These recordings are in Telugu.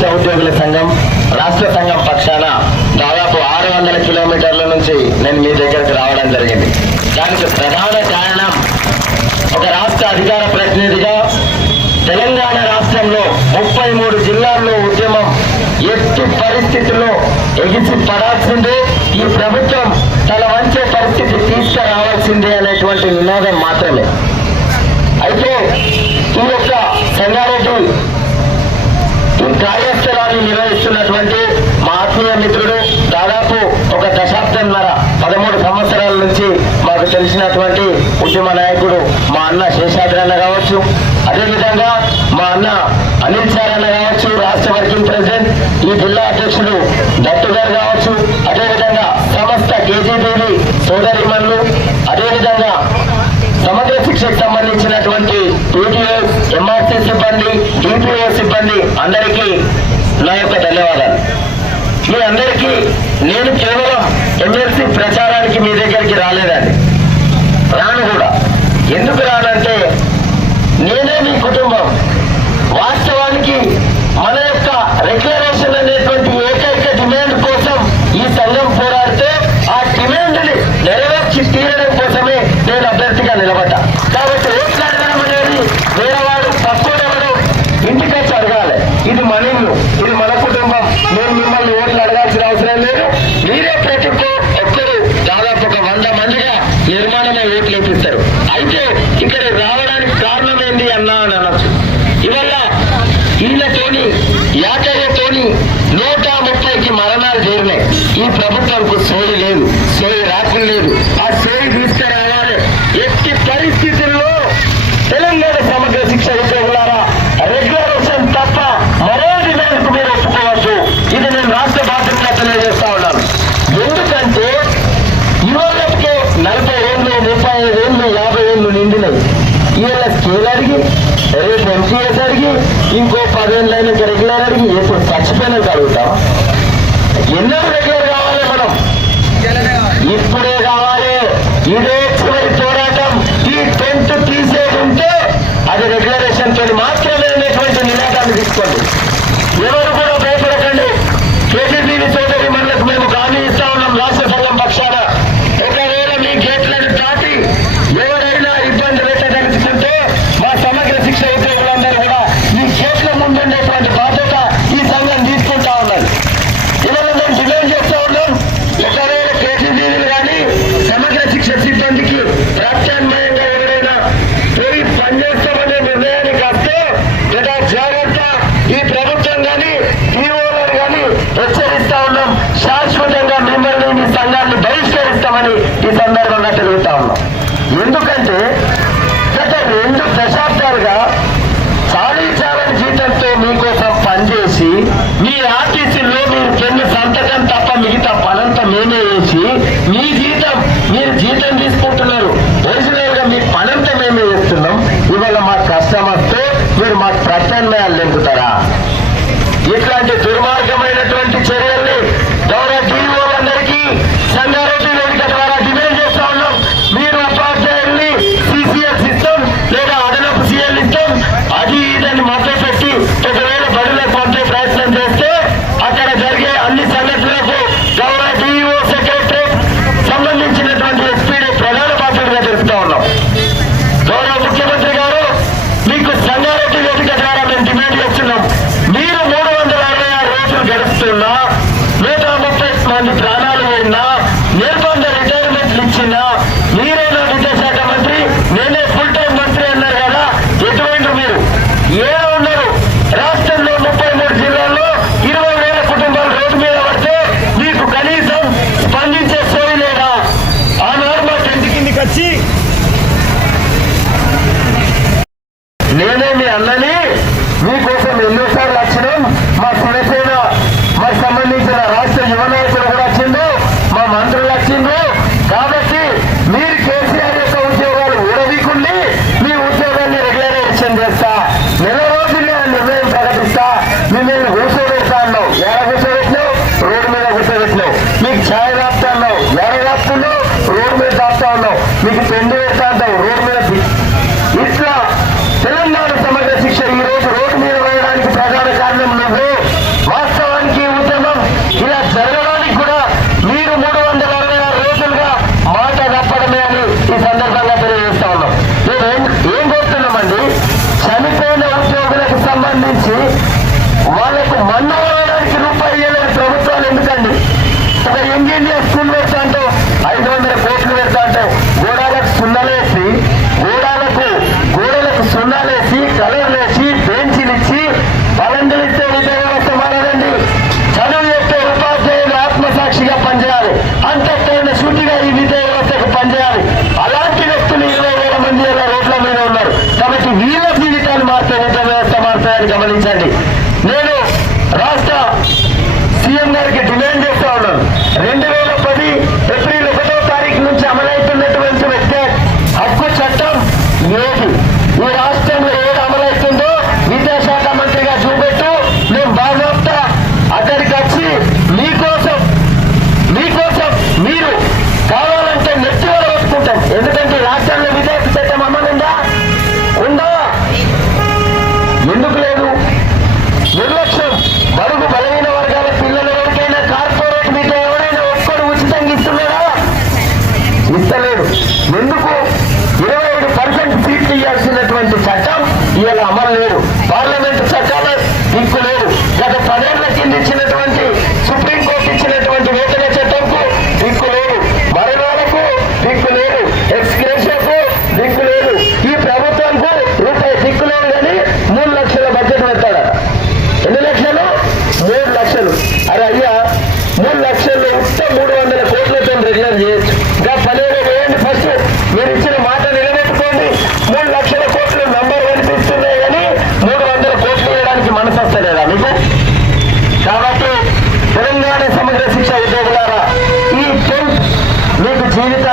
రిక్షా ఉద్యోగుల సంఘం రాష్ట్ర సంఘం పక్షాన దాదాపు ఆరు వందల కిలోమీటర్ల నుంచి నేను మీ దగ్గరకు రావడం జరిగింది. దానికి ప్రధాన కారణం ఒక రాష్ట్ర అధికార ప్రతినిధిగా తెలంగాణ రాష్ట్రంలో ముప్పై మూడు జిల్లాల్లో ఉద్యమం ఎట్టి పరిస్థితుల్లో ఎగిసి పడాల్సిందే ఈ ప్రభుత్వం తల వంచే పరిస్థితి తీసుకురావాల్సిందే అనేటువంటి వినోదం మాత్రం అధ్యక్షుడు దత్తు గారు కావచ్చు అదేవిధంగా సమస్త కేజీబీవి సోదరి మనులు అదేవిధంగా సమగ్ర శిక్షకు సంబంధించినటువంటి పీటీఓ ఎంఆర్సీ సిబ్బంది డిపిఓ సిబ్బంది అందరికీ నా యొక్క ధన్యవాదాలు. మీ అందరికీ నేను కేవలం ఎమ్మెల్సీ ప్రచారానికి మీ దగ్గరికి రాలేదండి. రాను కూడా. ఎందుకు రానంటే నేనే మీ కుటుంబం. వాస్తవానికి ఎందుకంటే గత రెండు దశాబ్దాలుగా చాలీచాలని జీతంతో మీకోసం పనిచేసి మీ ఆర్టీసీలో మీరు కింద సంతకం తప్ప మిగతా పనంతా మేమే వేసి మీ జీతం మీరు జీతం తీసుకుంటున్నారు. ఒరిజినల్గా మీ పనంతా మేమే వేస్తున్నాం. ఇవాళ మా కస్టమర్తో మీరు మాకు ప్రత్యామ్నాయాలు నింపుతారా ఇట్లాంటి దుర్మార్గమైనటువంటి చర్యలు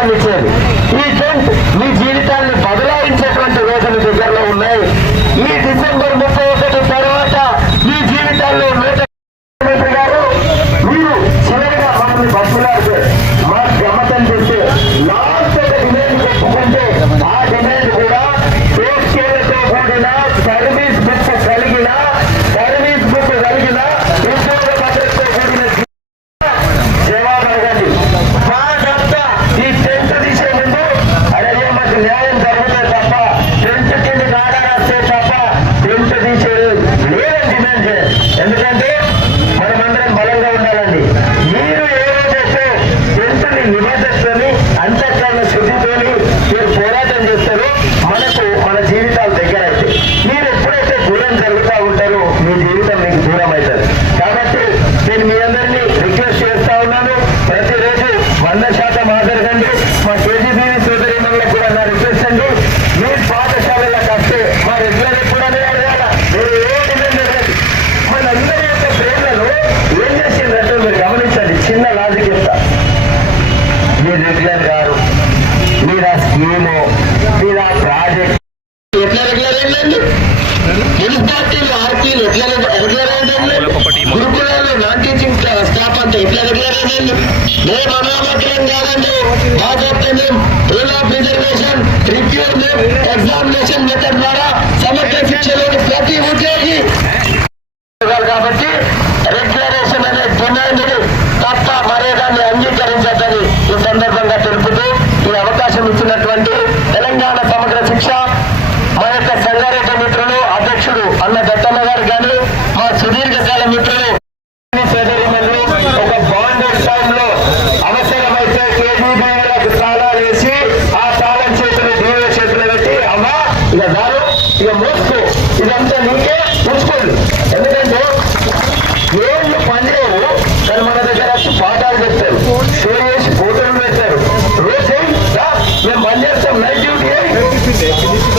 இருந்துச்சு United States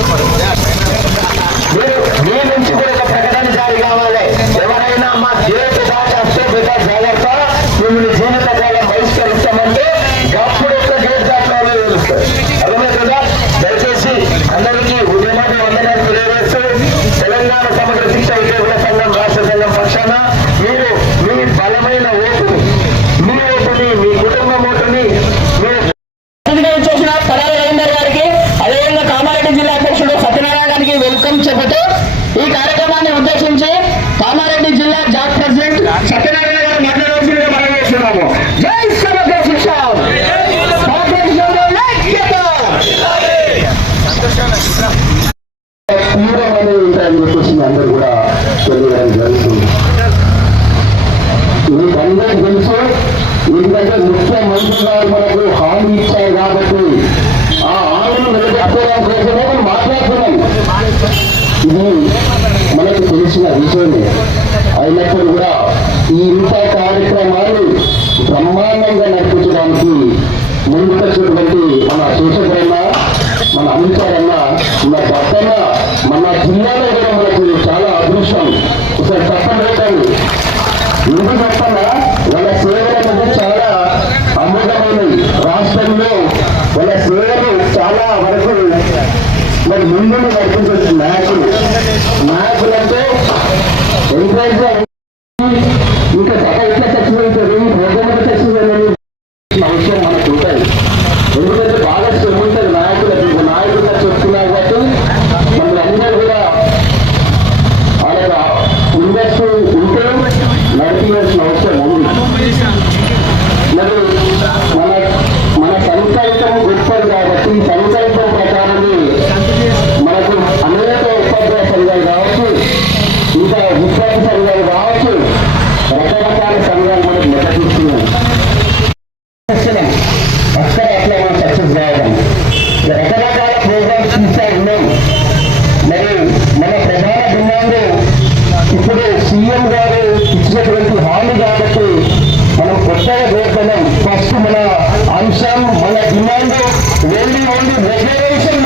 করে ఈ కార్యక్రమాన్ని ఉద్దేశించి కామారెడ్డి జిల్లా జాత్ ప్రెసిడెంట్ సత్యనారాయణ గారు మాట్లాడవలసిందిగా మనం చేస్తున్నాము. జై సమగ్ర శిక్ష అందరూ కూడా జరుగుతుంది మీకందరూ తెలుసు ఎందుకంటే ముఖ్యమంత్రి గారు మనకు హామీ ఇచ్చారు కాబట్టి ఆ హామీని నిలబెట్టుకోవడం కోసమే మాట్లాడుతున్నాం ఇది మనకు తెలిసిన విషయమే. అయినప్పుడు కూడా ఈ ఇంత కార్యక్రమాలు ఇచ్చినటువంటి హామీ కాబట్టి మనం కొత్తగా కోరుతున్నాం ఫస్ట్ మన అంశం మన డిమాండ్ వెళ్ళి ఉండి రెగ్యులేషన్